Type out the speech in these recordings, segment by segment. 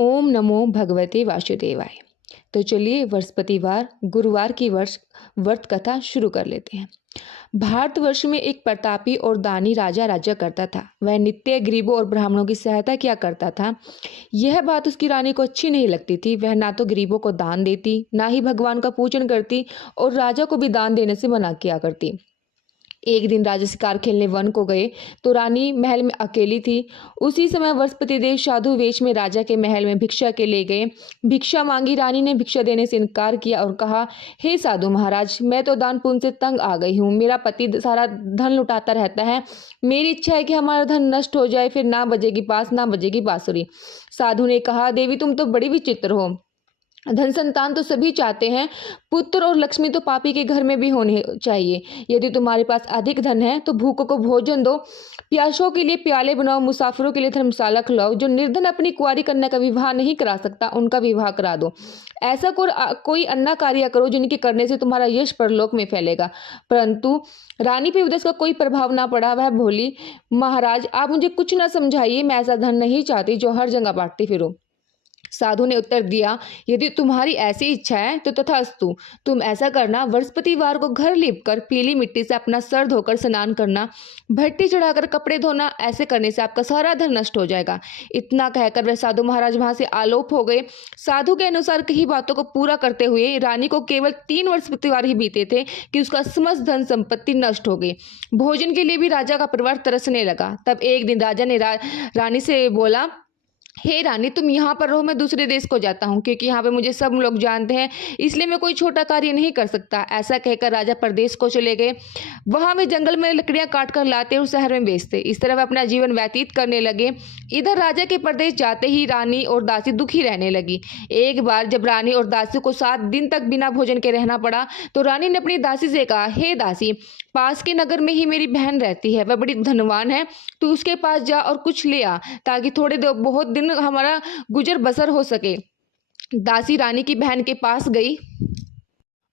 ओम नमो भगवते वासुदेवाय। तो चलिए बृहस्पतिवार गुरुवार की व्रत कथा शुरू कर लेते हैं। भारतवर्ष में एक प्रतापी और दानी राजा राज्य करता था। वह नित्य गरीबों और ब्राह्मणों की सहायता किया करता था। यह बात उसकी रानी को अच्छी नहीं लगती थी। वह ना तो गरीबों को दान देती, ना ही भगवान का पूजन करती और राजा को भी दान देने से मना किया करती। एक दिन राजा शिकार खेलने वन को गए तो रानी महल में अकेली थी। उसी समय बृहस्पति देव साधु वेश में राजा के महल में भिक्षा के लिए गए। भिक्षा मांगी। रानी ने भिक्षा देने से इनकार किया और कहा, हे साधु महाराज, मैं तो दान पुण्य से तंग आ गई हूँ। मेरा पति सारा धन लुटाता रहता है। मेरी इच्छा है कि हमारा धन नष्ट हो जाए, फिर ना बजेगी बांस ना बजेगी बांसुरी। साधु ने कहा, देवी तुम तो बड़ी विचित्र हो। धन संतान तो सभी चाहते हैं, पुत्र और लक्ष्मी तो पापी के घर में भी होने चाहिए। यदि तुम्हारे पास अधिक धन है तो भूखों को भोजन दो, प्यासों के लिए प्याले बनाओ, मुसाफिरों के लिए धर्मशाला खुलाओ। जो निर्धन अपनी कुंवारी कन्या का विवाह नहीं करा सकता उनका विवाह करा दो। ऐसा कोई अन्ना कार्य करो जिनके करने से तुम्हारा यश परलोक में फैलेगा। परंतु रानी पे उधर का कोई प्रभाव ना पड़ा। वह बोली, महाराज आप मुझे कुछ ना समझाइए, मैं ऐसा धन नहीं चाहती जो हर जगह बांटती फिरूं। साधु ने उत्तर दिया, यदि तुम्हारी ऐसी इच्छा है तो तथास्तु। तुम ऐसा करना, बृहस्पतिवार को घर लीपकर पीली मिट्टी से अपना सर धोकर स्नान करना, भट्टी चढ़ाकर कपड़े धोना। ऐसे करने से आपका सारा धन नष्ट हो जाएगा। इतना कहकर वह साधु महाराज वहां से आलोप हो गए। साधु के अनुसार कही बातों को पूरा करते हुए रानी को केवल 3 बृहस्पतिवार ही बीते थे कि उसका समस्त धन संपत्ति नष्ट हो गई। भोजन के लिए भी राजा का परिवार तरसने लगा। तब एक दिन राजा ने रानी से बोला, हे रानी, तुम यहाँ पर रहो, मैं दूसरे देश को जाता हूँ, क्योंकि यहाँ पे मुझे सब लोग जानते हैं, इसलिए मैं कोई छोटा कार्य नहीं कर सकता। ऐसा कहकर राजा प्रदेश को चले गए। वहां वे जंगल में लकड़ियां काट कर लाते और शहर में बेचते। इस तरह वे अपना जीवन व्यतीत करने लगे। इधर राजा के प्रदेश जाते ही रानी और दासी दुखी रहने लगी। एक बार जब रानी और दासी को 7 दिन तक बिना भोजन के रहना पड़ा तो रानी ने अपनी दासी से कहा, हे दासी, पास के नगर में ही मेरी बहन रहती है, वह बड़ी धनवान है। तू उसके पास जा और कुछ ले आ, ताकि बहुत दिन हमारा गुजर बसर हो सके। दासी रानी की बहन के पास गई।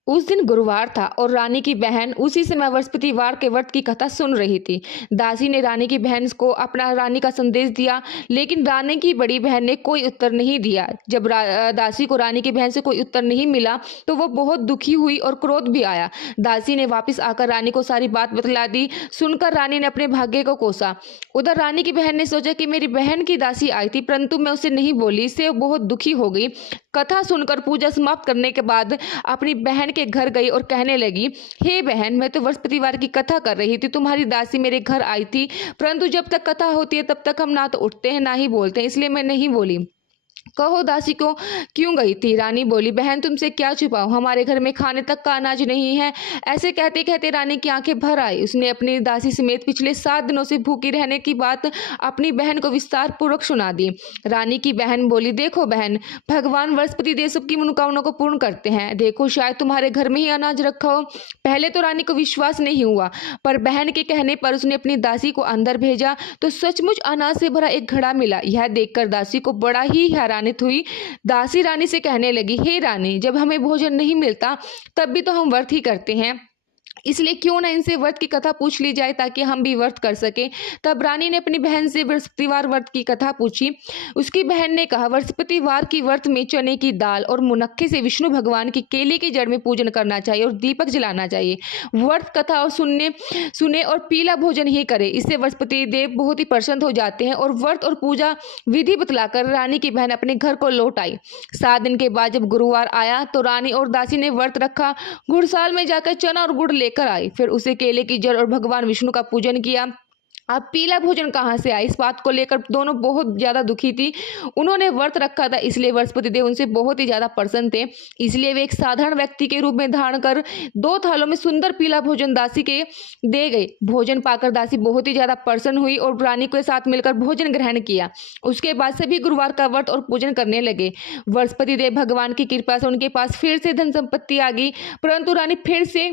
उस दिन गुरुवार था और रानी की बहन उसी समय बृहस्पतिवार के व्रत की कथा सुन रही थी। दासी ने रानी की बहन को अपना रानी का संदेश दिया, लेकिन रानी की बड़ी बहन ने कोई उत्तर नहीं दिया। जब दासी को रानी की बहन से कोई उत्तर नहीं मिला तो वो बहुत दुखी हुई और क्रोध भी आया। दासी ने वापस आकर रानी को सारी बात बतला दी। सुनकर रानी ने अपने भाग्य को कोसा। उधर रानी की बहन ने सोचा कि मेरी बहन की दासी आई थी, परंतु मैं उसे नहीं बोली। इससे बहुत दुखी हो गई। कथा सुनकर पूजा समाप्त करने के बाद अपनी बहन के घर गई और कहने लगी, हे बहन, मैं तो बृहस्पतिवार की कथा कर रही थी। तुम्हारी दासी मेरे घर आई थी, परंतु जब तक कथा होती है तब तक हम ना तो उठते हैं ना ही बोलते हैं, इसलिए मैं नहीं बोली। कहो दासी को क्यों गई थी? रानी बोली, बहन तुमसे क्या छुपाऊं, हमारे घर में खाने तक का अनाज नहीं है। ऐसे कहते कहते रानी की आंखें भर आई। उसने अपनी दासी समेत पिछले 7 दिनों से भूखी रहने की बात अपनी बहन को विस्तार पूर्वक सुना दी। रानी की बहन बोली, देखो बहन, भगवान बृहस्पति देव सबकी मनोकामना को पूर्ण करते हैं। देखो, शायद तुम्हारे घर में ही अनाज रखा हो। पहले तो रानी को विश्वास नहीं हुआ, पर बहन के कहने पर उसने अपनी दासी को अंदर भेजा तो सचमुच अनाज से भरा एक घड़ा मिला। यह देखकर दासी को बड़ा ही हैरानी हुई। दासी रानी से कहने लगी, हे रानी, जब हमें भोजन नहीं मिलता तब भी तो हम व्रत ही करते हैं, इसलिए क्यों ना इनसे व्रत की कथा पूछ ली जाए ताकि हम भी व्रत कर सके। तब रानी ने अपनी बहन से बृहस्पतिवार व्रत की कथा पूछी। उसकी बहन ने कहा, बृहस्पतिवार की व्रत में चने की दाल और मुनक्के से विष्णु भगवान की केले की जड़ में पूजन करना चाहिए और दीपक जलाना चाहिए। व्रत कथा और सुने और पीला भोजन ही करे, इससे बृहस्पति देव बहुत ही प्रसन्न हो जाते हैं। और व्रत और पूजा विधि बतलाकर रानी की बहन अपने घर को लौट आई। 7 दिन के बाद जब गुरुवार आया तो रानी और दासी ने व्रत रखा। घुड़साल में जाकर चना और गुड़ लेकर आई, फिर उसे केले की जड़ और भगवान विष्णु का पूजन किया। अब पीला भोजन कहाँ से आया, इस बात को लेकर दोनों बहुत ज्यादा दुखी थी। उन्होंने व्रत रखा था, इसलिए बृहस्पति देव उनसे बहुत ही ज्यादा प्रसन्न थे। इसलिए वे एक साधारण व्यक्ति के रूप में धारण कर 2 थालों में सुंदर पीला भोजन दासी के दे गए। भोजन पाकर दासी बहुत ही ज्यादा प्रसन्न हुई और रानी के साथ मिलकर भोजन ग्रहण किया। उसके बाद सभी गुरुवार का व्रत और पूजन करने लगे। बृहस्पति देव भगवान की कृपा से उनके पास फिर से धन संपत्ति आ गई, परंतु रानी फिर से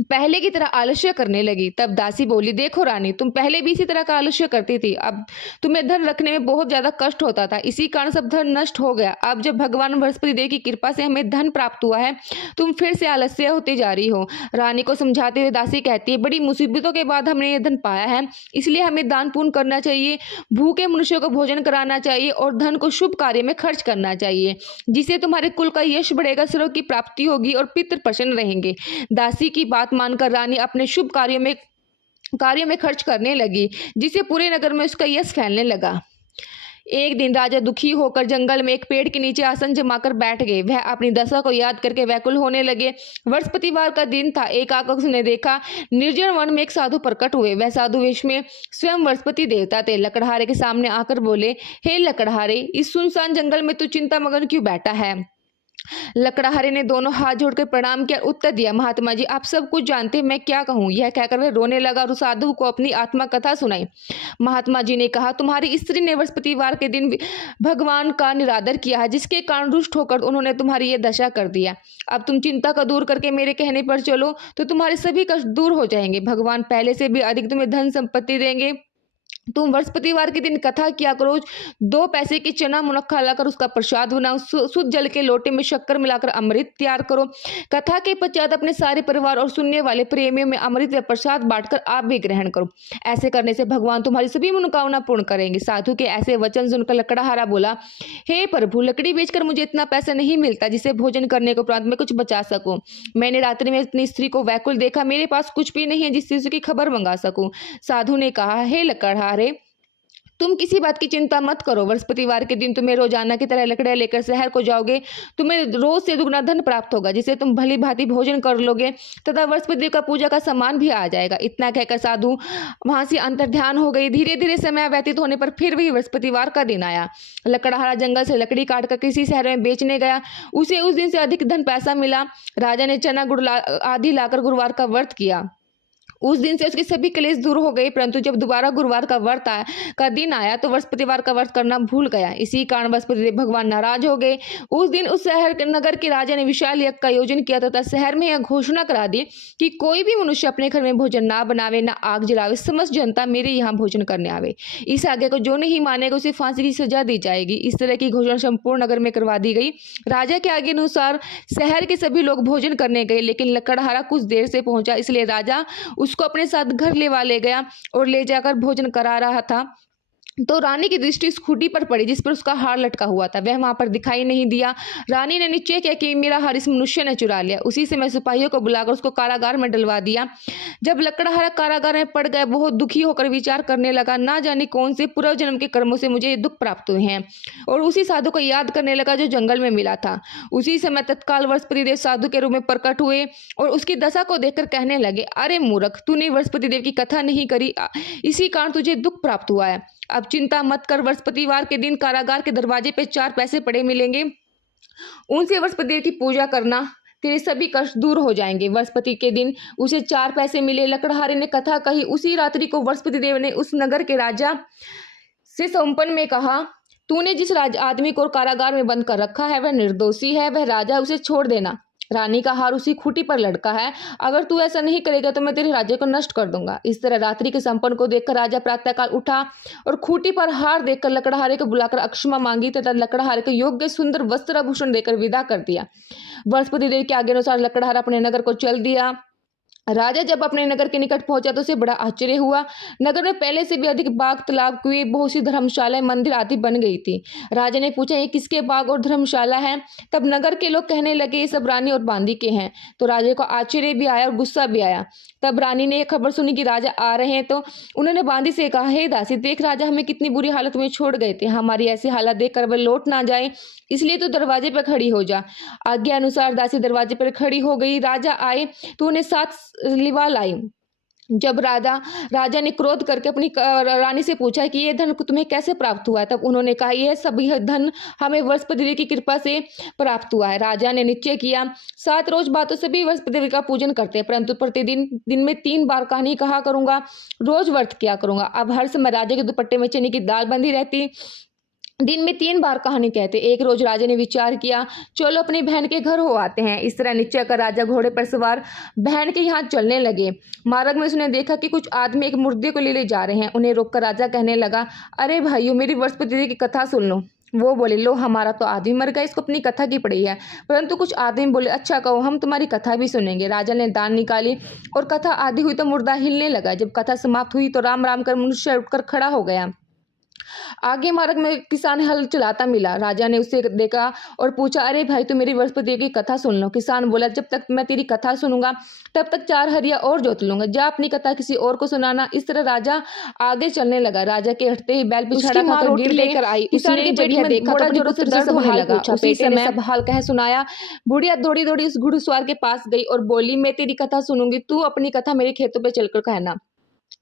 पहले की तरह आलस्य करने लगी। तब दासी बोली, देखो रानी, तुम पहले भी इसी तरह का आलस्य करती थी। अब तुम्हें धन रखने में बहुत ज्यादा कष्ट होता था, इसी कारण सब धन नष्ट हो गया। अब जब भगवान बृहस्पति देव की कृपा से हमें धन प्राप्त हुआ है, तुम फिर से आलस्य होती जा रही हो। रानी को समझाते हुए दासी कहती है, बड़ी मुसीबतों के बाद हमने ये धन पाया है, इसलिए हमें दान पुण्य करना चाहिए, भूखे मनुष्यों को भोजन कराना चाहिए और धन को शुभ कार्य में खर्च करना चाहिए, जिससे तुम्हारे कुल का यश बढ़ेगा, सर्व की प्राप्ति होगी और पितृ प्रसन्न रहेंगे। दासी की बात मानकर रानी अपने शुभ कार्यों में खर्च करने लगी, जिससे पूरे नगर में उसका यश फैलने लगा। एक दिन राजा दुखी होकर जंगल में एक पेड़ के नीचे आसन जमाकर बैठ गए। वह अपनी दशा को याद करके व्याकुल होने लगे। बृहस्पतिवार का दिन था। एकाएक उसने देखा, निर्जन वन में एक साधु प्रकट हुए। वह साधु वेश में स्वयं बृहस्पति देवता थे। लकड़हारे के सामने आकर बोले, हे लकड़हारे, इस सुनसान जंगल में तू चिंता मगन क्यों बैठा है? लकड़हारे ने दोनों हाथ जोड़कर प्रणाम किया, उत्तर दिया, महात्मा जी, आप सब कुछ जानते हैं, मैं क्या कहूँ? यह कहकर वह रोने लगा और उस साधु को अपनी आत्मा कथा सुनाई। महात्मा जी ने कहा, तुम्हारी स्त्री ने बृहस्पतिवार के दिन भगवान का निरादर किया है, जिसके कारण रुष्ट होकर उन्होंने तुम्हारी यह दशा कर दिया। अब तुम चिंता का दूर करके मेरे कहने पर चलो तो तुम्हारे सभी कष्ट दूर हो जाएंगे। भगवान पहले से भी अधिक तुम्हें धन संपत्ति देंगे। तुम बृहस्पतिवार के दिन कथा किया करो, 2 पैसे की चना मुनक्का लाकर उसका प्रसाद बनाओ, शुद्ध जल के लोटे में शक्कर मिलाकर अमृत तैयार करो। कथा के पश्चात अपने सारे परिवार और सुनने वाले प्रेमियों में अमृत व प्रसाद बांटकर आप भी ग्रहण करो। ऐसे करने से भगवान तुम्हारी सभी मनोकामना पूर्ण करेंगे। साधु के ऐसे वचन सुनकर लकड़हारा बोला, हे प्रभु, लकड़ी बेचकर मुझे इतना पैसा नहीं मिलता जिसे भोजन करने को उपरांत में कुछ बचा सकूं। मैंने रात्रि में अपनी स्त्री को व्याकुल देखा, मेरे पास कुछ भी नहीं है जिससे उसकी खबर मंगा सकूं। साधु ने कहा, हे लकड़हारे, तुम किसी बात की चिंता मत करो। बृहस्पतिवार के दिन तुम्हें रोजाना की तरह लकड़ियां लेकर शहर को जाओगे। तुम्हें रोज से दुगना धन प्राप्त होगा, जिसे तुम भली भांति भोजन कर लोगे तथा बृहस्पति का पूजा का सामान भी आ जाएगा। इतना कहकर साधु वहां से अंतर्ध्यान हो गई। धीरे धीरे समय व्यतीत होने पर फिर भी बृहस्पतिवार का दिन आया। लकड़हारा जंगल से लकड़ी काटकर किसी शहर में बेचने गया। उसे उस दिन से अधिक धन पैसा मिला। राजा ने चना गुड़ आदि लाकर गुरुवार का व्रत किया। उस दिन से उसके सभी क्लेश दूर हो गए, परंतु जब दोबारा गुरुवार का दिन आया तो बृहस्पतिवार का व्रत करना भूल गया। इसी कारण बृहस्पति भगवान नाराज हो गए। उस दिन उस नगर के राजा ने विशाल यज्ञ का आयोजन किया तथा शहर में यह घोषणा करा दी कि कोई भी मनुष्य अपने घर में भोजन ना बनावे, ना आग जलावे, समस्त जनता मेरे यहाँ भोजन करने आवे। इस आज्ञा को जो नहीं मानेगा उसे फांसी की सजा दी जाएगी। इस तरह की घोषणा संपूर्ण नगर में करवा दी गई। राजा के आज्ञा अनुसार शहर के सभी लोग भोजन करने गए, लेकिन लकड़हारा कुछ देर से पहुंचा, इसलिए राजा उसको अपने साथ घर ले गया और ले जाकर भोजन करा रहा था तो रानी की दृष्टि स्कूटी पर पड़ी जिस पर उसका हार लटका हुआ था। वह वहां पर दिखाई नहीं दिया। रानी ने निश्चय किया कि मेरा हार इस मनुष्य ने चुरा लिया। उसी से मैं सिपाहियों को बुलाकर उसको कारागार में डलवा दिया। जब लकड़हारा कारागार में पड़ गया, बहुत दुखी होकर विचार करने लगा, ना जाने कौन से पूर्व जन्म के कर्मों से मुझे दुख प्राप्त हुए हैं, और उसी साधु को याद करने लगा जो जंगल में मिला था। उसी समय तत्काल बृहस्पति देव साधु के रूप में प्रकट हुए और उसकी दशा को देखकर कहने लगे, अरे मूर्ख, तूने बृहस्पति देव की कथा नहीं करी, इसी कारण तुझे दुख प्राप्त हुआ है। अब चिंता मत कर, बृहस्पतिवार के दिन कारागार के दरवाजे पे 4 पैसे पड़े मिलेंगे, उनसे बृहस्पति देव की पूजा करना, तेरे सभी कष्ट दूर हो जाएंगे। बृहस्पति के दिन उसे 4 पैसे मिले। लकड़हारे ने कथा कही। उसी रात्रि को बृहस्पति देव ने उस नगर के राजा से संपन्न में कहा, तूने जिस आदमी को कारागार में बंद कर रखा है वह निर्दोषी है, वह राजा, उसे छोड़ देना। रानी का हार उसी खूंटी पर लटका है, अगर तू ऐसा नहीं करेगा तो मैं तेरे राज्य को नष्ट कर दूंगा। इस तरह रात्रि के संपन्न को देखकर राजा प्रातःकाल उठा और खूंटी पर हार देखकर लकड़हारे को बुलाकर अक्षमा मांगी तथा लकड़हारे को योग्य सुंदर वस्त्र आभूषण देकर विदा कर दिया। बृहस्पति देव के आज्ञा अनुसार लकड़हारा अपने नगर को चल दिया। राजा जब अपने नगर के निकट पहुंचा तो उसे बड़ा आश्चर्य हुआ। नगर में पहले से भी अधिक बाग, तालाब, कुएं, बहुत सी धर्मशालाएं, मंदिर आदि बन गई थी। राजा ने पूछा, ये किसके बाग और धर्मशाला हैं? तब नगर के लोग कहने लगे, ये सब रानी और बांदी के हैं। तो राजा को आश्चर्य भी आया और गुस्सा भी आया। तब रानी ने यह खबर सुनी कि राजा आ रहे हैं तो उन्होंने बांदी से कहा, हे दासी, देख राजा हमें कितनी बुरी हालत में छोड़ गए थे, हमारी ऐसी हालत देखकर वह लौट ना जाए, इसलिए तो दरवाजे पर खड़ी हो जा। आज्ञा अनुसार दासी दरवाजे पर खड़ी हो गई। राजा आए तो उन्हें 7 लिवा लाई। जब राजा ने क्रोध करके अपनी रानी से पूछा कि यह धन तुम्हें कैसे प्राप्त हुआ है, तब उन्होंने कहा, यह सभी धन हमें बृहस्पति देव की कृपा से प्राप्त हुआ है। राजा ने निश्चय किया, 7 रोज बाद तो सभी बृहस्पति देव का पूजन करते हैं, परंतु प्रतिदिन दिन में 3 बार कहानी कहा करूंगा, रोज व्रत किया करूंगा। अब हर समय राजा के दुपट्टे में चने की दाल बंधी रहती। दिन में 3 बार कहानी कहते। एक रोज राजा ने विचार किया, चलो अपनी बहन के घर हो आते हैं। इस तरह निश्चय कर राजा घोड़े पर सवार बहन के यहाँ चलने लगे। मार्ग में उसने देखा कि कुछ आदमी एक मुर्दे को ले जा रहे हैं। उन्हें रोककर राजा कहने लगा, अरे भाइयों, मेरी बृहस्पति देवी की कथा सुन लो। वो बोले, लो, हमारा तो आदमी मर गया, इसको अपनी कथा की पड़ी है। परंतु कुछ आदमी बोले, अच्छा कहो, हम तुम्हारी कथा भी सुनेंगे। राजा ने दान निकाली और कथा आधी हुई तो मुर्दा हिलने लगा। जब कथा समाप्त हुई तो राम राम कर मनुष्य उठकर खड़ा हो गया। आगे मार्ग में किसान हल चलाता मिला। राजा ने उसे देखा और पूछा, अरे भाई, तू मेरी बृहस्पति देवी की कथा सुन लो। किसान बोला, जब तक मैं तेरी कथा सुनूंगा तब तक 4 हरिया और जोत लूंगा, जा अपनी कथा किसी और को सुनाना। इस तरह राजा आगे चलने लगा। राजा के हटते ही बैल पिछड़ा खाकर गिर लेकर आई। किसान के पेट में देखा बड़ा जोरों से दर्द होने लगा। उसी समय सब हाल कह सुनाया। बुढ़िया दौड़ी दौड़ी उस घुड़सवार के पास गई और बोली, मैं तेरी कथा सुनूंगी, तू अपनी कथा मेरे खेतों पे चलकर कहना।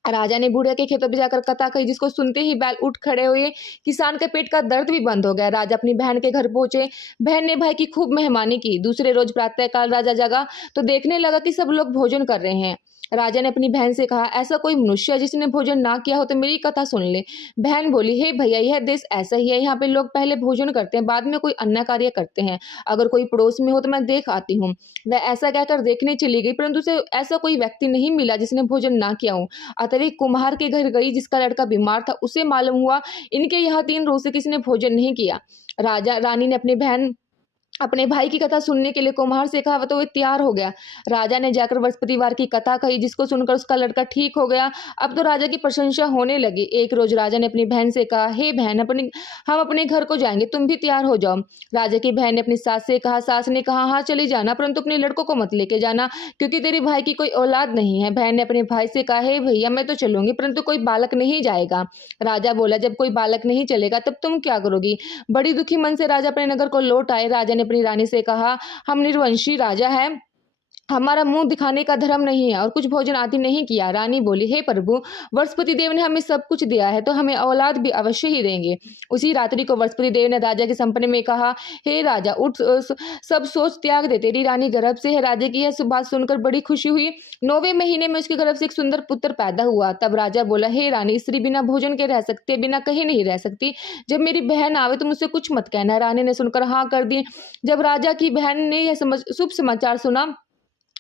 राजा ने बुढ़िया के खेतों में जाकर कथा कही, जिसको सुनते ही बैल उठ खड़े हुए। किसान के पेट का दर्द भी बंद हो गया। राजा अपनी बहन के घर पहुंचे। बहन ने भाई की खूब मेहमानी की। दूसरे रोज प्रातःकाल राजा जगा तो देखने लगा कि सब लोग भोजन कर रहे हैं। राजा ने अपनी बहन से कहा, ऐसा कोई मनुष्य है जिसने भोजन ना किया हो तो मेरी कथा सुन ले। बहन बोली, हे भैया, यह देश ऐसा ही है, यहाँ पे लोग पहले भोजन करते हैं, बाद में कोई अन्य कार्य करते हैं। अगर कोई पड़ोस में हो तो मैं देख आती हूँ। वह ऐसा कहकर देखने चली गई, परंतु उसे ऐसा कोई व्यक्ति नहीं मिला जिसने भोजन ना किया हो। अतः वे कुम्हार के घर गई जिसका लड़का बीमार था। उसे मालूम हुआ इनके यहाँ 3 रोज से किसी ने भोजन नहीं किया। राजा रानी ने अपने भाई की कथा सुनने के लिए कुम्हार से कहा, तो वह तैयार हो गया। राजा ने जाकर बृहस्पतिवार की कथा कही, जिसको सुनकर उसका लड़का ठीक हो गया। अब तो राजा की प्रशंसा होने लगी। एक रोज राजा ने अपनी बहन से कहा, हे बहन, हम अपने घर को जाएंगे, तुम भी तैयार हो जाओ। राजा की बहन ने अपनी सास से कहा। सास ने कहा, हाँ चली जाना, परंतु अपने लड़कों को मत लेके जाना, क्योंकि तेरे भाई की कोई औलाद नहीं है। बहन ने अपने भाई से कहा, हे भैया, मैं तो चलूंगी, परंतु कोई बालक नहीं जाएगा। राजा बोला, जब कोई बालक नहीं चलेगा तब तुम क्या करोगी। बड़ी दुखी मन से राजा अपने नगर को लौट आए। राजा ने अपनी रानी से कहा, हम निर्वंशी राजा है, हमारा मुंह दिखाने का धर्म नहीं है और कुछ भोजन आदि नहीं किया। रानी बोली, हे प्रभु, बृहस्पति देव ने हमें सब कुछ दिया है तो हमें औलाद भी अवश्य ही देंगे। उसी रात्रि को बृहस्पति देव ने राजा के सपने में कहा, हे राजा, उठ, सब सोच त्याग दे, तेरी रानी गर्भ से है। राजा की यह बात सुनकर बड़ी खुशी हुई। 9वें महीने में उसके गर्भ से एक सुंदर पुत्र पैदा हुआ। तब राजा बोला, हे रानी, स्त्री बिना भोजन के रह सकती है, बिना कहीं नहीं रह सकती। जब मेरी बहन आवे तो मुझसे कुछ मत कहना। रानी ने सुनकर हाँ कर दी। जब राजा की बहन ने यह शुभ समाचार सुना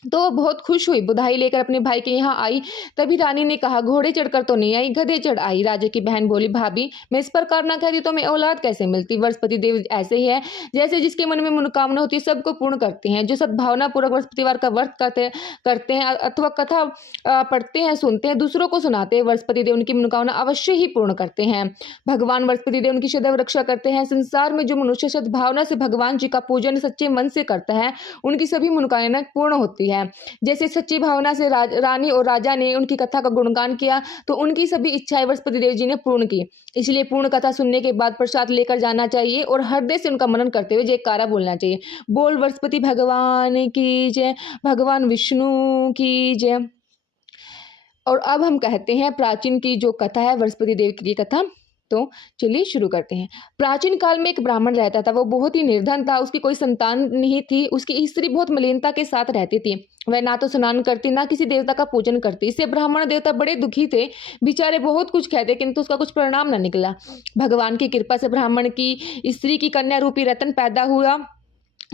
तो वो बहुत खुश हुई। बधाई लेकर अपने भाई के यहाँ आई। तभी रानी ने कहा, घोड़े चढ़कर तो नहीं आई, गधे चढ़ आई। राजा की बहन बोली, भाभी, मैं इस प्रकार ना कहती तो मैं औलाद कैसे मिलती। बृहस्पति देव ऐसे ही है, जैसे जिसके मन में मनोकामना होती है सबको पूर्ण करते हैं। जो सद्भावना पूर्वक बृहस्पतिवार का व्रत करते हैं अथवा कथा पढ़ते हैं, सुनते हैं, दूसरों को सुनाते हैं, बृहस्पति देव उनकी मनोकामना अवश्य ही पूर्ण करते हैं। भगवान बृहस्पति देव उनकी सदैव रक्षा करते हैं। संसार में जो मनुष्य सद्भावना से भगवान जी का पूजन सच्चे मन से करता है, उनकी सभी मनोकामना पूर्ण होती है। जैसे सच्ची भावना से रानी और राजा ने उनकी कथा का गुणगान किया तो उनकी सभी इच्छाएं बृहस्पति देव जी ने पूर्ण की। इसलिए पूर्ण कथा सुनने के बाद प्रसाद लेकर जाना चाहिए और हृदय से उनका मनन करते हुए जयकारा बोलना चाहिए, बोल बृहस्पति भगवान की जय, भगवान विष्णु की जय। और अब हम कहते हैं प्राचीन की जो कथा है, बृहस्पति देव की कथा। तो चलिए शुरू करते हैं। प्राचीन काल में एक ब्राह्मण रहता था। वो बहुत ही निर्धन था, उसकी कोई संतान नहीं थी। उसकी स्त्री बहुत मलिनता के साथ रहती थी। वह ना तो स्नान करती, ना किसी देवता का पूजन करती। इससे ब्राह्मण देवता बड़े दुखी थे। बेचारे बहुत कुछ कहते, किंतु उसका कुछ परिणाम न निकला। भगवान की कृपा से ब्राह्मण की स्त्री की कन्या रूपी रतन पैदा हुआ।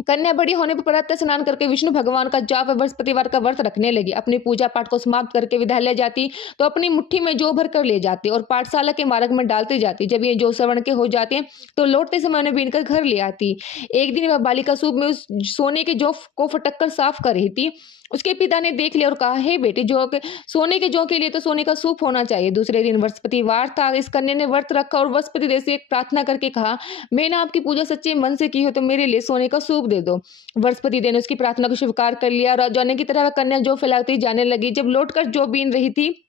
कन्या बड़ी होने पर प्रातः स्नान करके विष्णु भगवान का जाप व बृहस्पतिवार का व्रत रखने लगी। अपनी पूजा पाठ को समाप्त करके विद्यालय जाती तो अपनी मुट्ठी में जौ भर कर ले जाती और पाठशाला के मार्ग में डालती जाती। जब ये जौ श्रवण के हो जाते तो लौटते समय उन्हें बीनकर घर ले आती। एक दिन वह बालिका सूप में उस सोने के जौ को फटक कर साफ कर रही थी। उसके पिता ने देख लिया और कहा, हे बेटी, सोने के जौ के लिए तो सोने का सूप होना चाहिए। दूसरे दिन बृहस्पतिवार था। इस कन्या ने व्रत रखा और बृहस्पति देव से एक प्रार्थना करके कहा, मैंने आपकी पूजा सच्चे मन से की हो तो मेरे लिए सोने का सूप दे दो। बृहस्पति देव ने उसकी प्रार्थना को स्वीकार कर लिया और जाने की तरह वह कन्या जौ फैलाती जाने लगी। जब लौटकर जौ बीन रही थी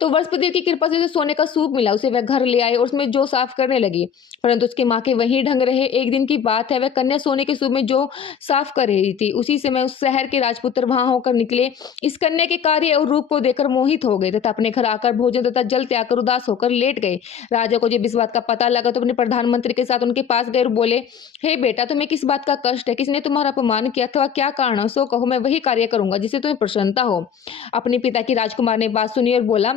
तो बृहस्पति की कृपा से सोने का सूप मिला। उसे वह घर ले आए और उसमें जौ साफ करने लगी, परंतु उसकी माँ के वहीं ढंग रहे। एक दिन की बात है, वह कन्या सोने के सूप में जौ साफ कर रही थी। उसी समय उस शहर के राजपुत्र वहां होकर निकले। इस कन्या के कार्य और रूप को देखकर मोहित हो गए तथा अपने घर आकर भोजन तथा जल त्याग कर उदास होकर लेट गए। राजा को जब इस बात का पता लगा तो अपने प्रधानमंत्री के साथ उनके पास गए और बोले, हे बेटा, तुम्हें किस बात का कष्ट है? किसने तुम्हारा अपमान किया अथवा क्या कारण हो? सो कहो, मैं वही कार्य करूंगा जिससे तुम्हें प्रसन्नता हो। अपने पिता की राजकुमार ने बात सुनी और बोला,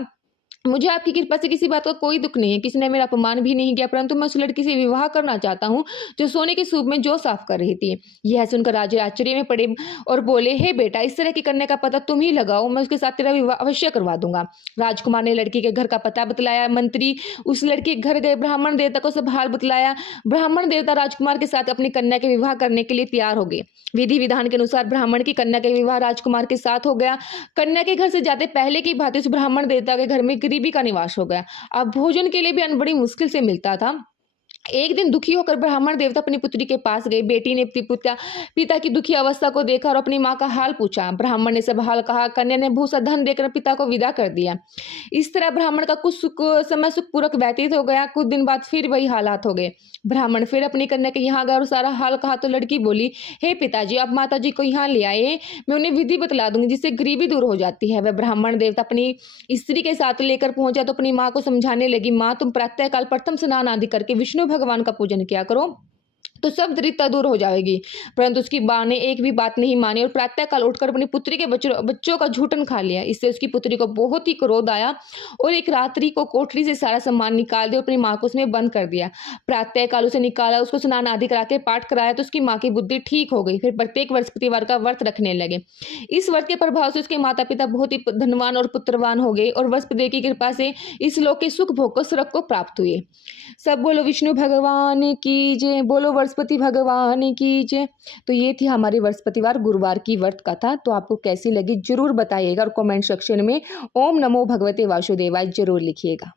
मुझे आपकी कृपा से किसी बात का कोई दुःख नहीं है, किसी ने मेरा अपमान भी नहीं किया, परंतु मैं उस लड़की से विवाह करना चाहता हूँ, जो सोने के सूप में जौ साफ कर रही थी। यह सुनकर राजा आश्चर्य में पड़े और बोले, हे बेटा, इस तरह की कन्या का पता तुम ही लगाओ, मैं उसके साथ तेरा विवाह अवश्य करवा दूंगा। राजकुमार ने लड़की के घर का पता बतलाया। मंत्री उस लड़की के घर गए, ब्राह्मण देवता को सब हाल बतलाया। ब्राह्मण देवता राजकुमार के साथ अपनी कन्या के विवाह करने के लिए तैयार हो गए। विधि विधान के अनुसार ब्राह्मण की कन्या का विवाह राजकुमार के साथ हो गया। कन्या के घर से जाते पहले की भांति उस ब्राह्मण देवता के घर में गरीबी का निवास हो गया। अब भोजन के लिए भी अन्न बड़ी मुश्किल से मिलता था। एक दिन दुखी होकर ब्राह्मण देवता अपनी पुत्री के पास गए। बेटी ने पिता की दुखी अवस्था को देखा और अपनी माँ का हाल पूछा। ब्राह्मण ने सब हाल कहा। कन्या ने बहुत सा धन देकर पिता को विदा कर दिया। इस तरह ब्राह्मण का कुछ समय सुखपूर्वक व्यतीत हो गया। कुछ दिन बाद फिर वही हालात हो गए। ब्राह्मण फिर अपनी कन्या के यहाँ गया और सारा हाल कहा तो लड़की बोली, हे पिताजी, आप माता जी को यहाँ ले आए, मैं उन्हें विधि बतला दूंगी जिससे गरीबी दूर हो जाती है। वह ब्राह्मण देवता अपनी स्त्री के साथ लेकर पहुंचा तो अपनी माँ को समझाने लगी, माँ, तुम प्रातःकाल प्रथम स्नान आदि करके विष्णु भगवान का पूजन किया करो तो सब दरिद्रता दूर हो जाएगी। परंतु उसकी मां ने एक भी बात नहीं मानी और प्रातःकाल उठकर अपनी पुत्री के बच्चों का झूठन खा लिया। इससे उसकी पुत्री को बहुत ही क्रोध आया और एक रात्रि को कोठरी से सारा सामान निकाल दिया और अपनी माँ को उसमें बंद कर दिया। प्रातःकाल उसे निकाला, उसको स्नान आदि करा के पाठ कराया तो उसकी माँ की बुद्धि ठीक हो गई। फिर प्रत्येक बृहस्पतिवार का व्रत रखने लगे। इस व्रत के प्रभाव से उसके माता पिता बहुत ही धनवान और पुत्रवान हो गए और बृहस्पति की कृपा से इस लोक के सुख भोग को स्वर्ग को प्राप्त हुए। सब बोलो विष्णु भगवान की जय, बोलो बृहस्पति भगवान की जय। तो ये थी हमारी बृहस्पतिवार गुरुवार की व्रत कथा। तो आपको कैसी लगी जरूर बताइएगा और कमेंट सेक्शन में ओम नमो भगवते वासुदेवाय जरूर लिखिएगा।